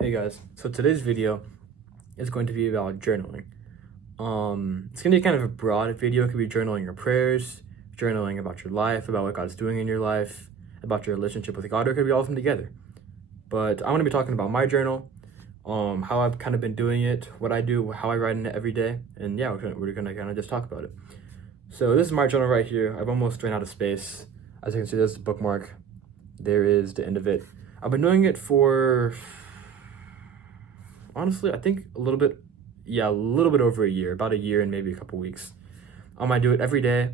Hey guys, so today's video is going to be about journaling. It's gonna be kind of a broad video. It could be journaling your prayers, journaling about your life, about what God's doing in your life, about your relationship with God, or it could be all of them together. But I want to be talking about my journal, how I've kind of been doing it, what I do, how I write in it every day, and yeah, we're gonna kind of just talk about it. So this is my journal right here. I've almost ran out of space. As you can see, there's a bookmark. There is the end of it. I've been doing it for, honestly, I think a little bit over a year, about a year and maybe a couple weeks. I do it every day.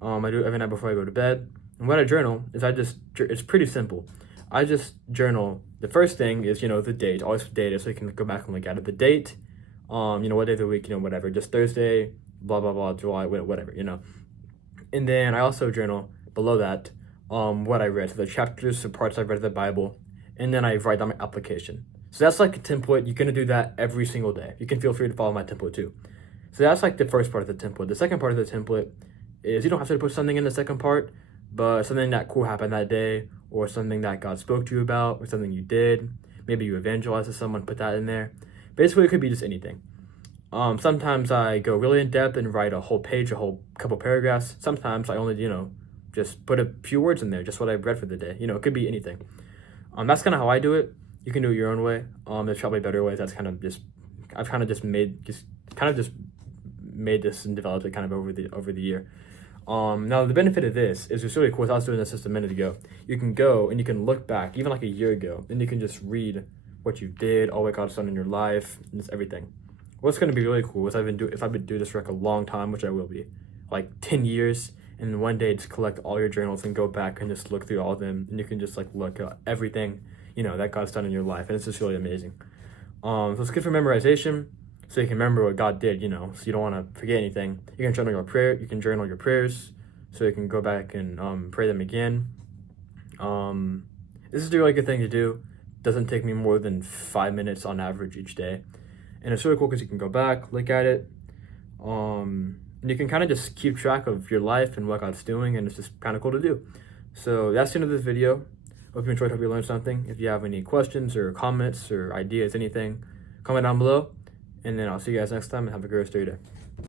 I do it every night before I go to bed. And what I journal is it's pretty simple. I just journal. The first thing is, the date. Always date it so you can go back and look at it. The date, what day of the week, whatever. Just Thursday, blah, blah, blah, July, whatever. And then I also journal below that what I read. So the chapters, the parts I read of the Bible. And then I write down my application. So that's like a template. You're going to do that every single day. You can feel free to follow my template too. So that's like the first part of the template. The second part of the template is you don't have to put something in the second part, but something that cool happened that day, or something that God spoke to you about, or something you did. Maybe you evangelized to someone, put that in there. Basically, it could be just anything. Sometimes I go really in depth and write a whole page, a whole couple paragraphs. Sometimes I only, just put a few words in there, just what I read for the day. It could be anything. That's kind of how I do it. You can do it your own way. There's probably better ways. I've kind of just made this and developed it kind of over the year. Now the benefit of this is it's really cool. I was doing this just a minute ago. You can go and you can look back, even like a year ago, and you can just read what you did, all what God's done in your life, and just everything. What's going to be really cool is if I've been doing this for like a long time, which I will be, like 10 years, and one day just collect all your journals and go back and just look through all of them, and you can just like look at everything that God's done in your life, and it's just really amazing. So it's good for memorization, so you can remember what God did, so you don't want to forget anything. You can journal your prayers, so you can go back and pray them again. This is a really good thing to do. Doesn't take me more than 5 minutes on average each day, and it's really cool because you can go back, look at it, and you can kind of just keep track of your life and what God's doing, and it's just kind of cool to do. So that's the end of this video. Hope you enjoyed, hope you learned something. If you have any questions or comments or ideas, anything, comment down below. And then I'll see you guys next time and have a great rest of your day.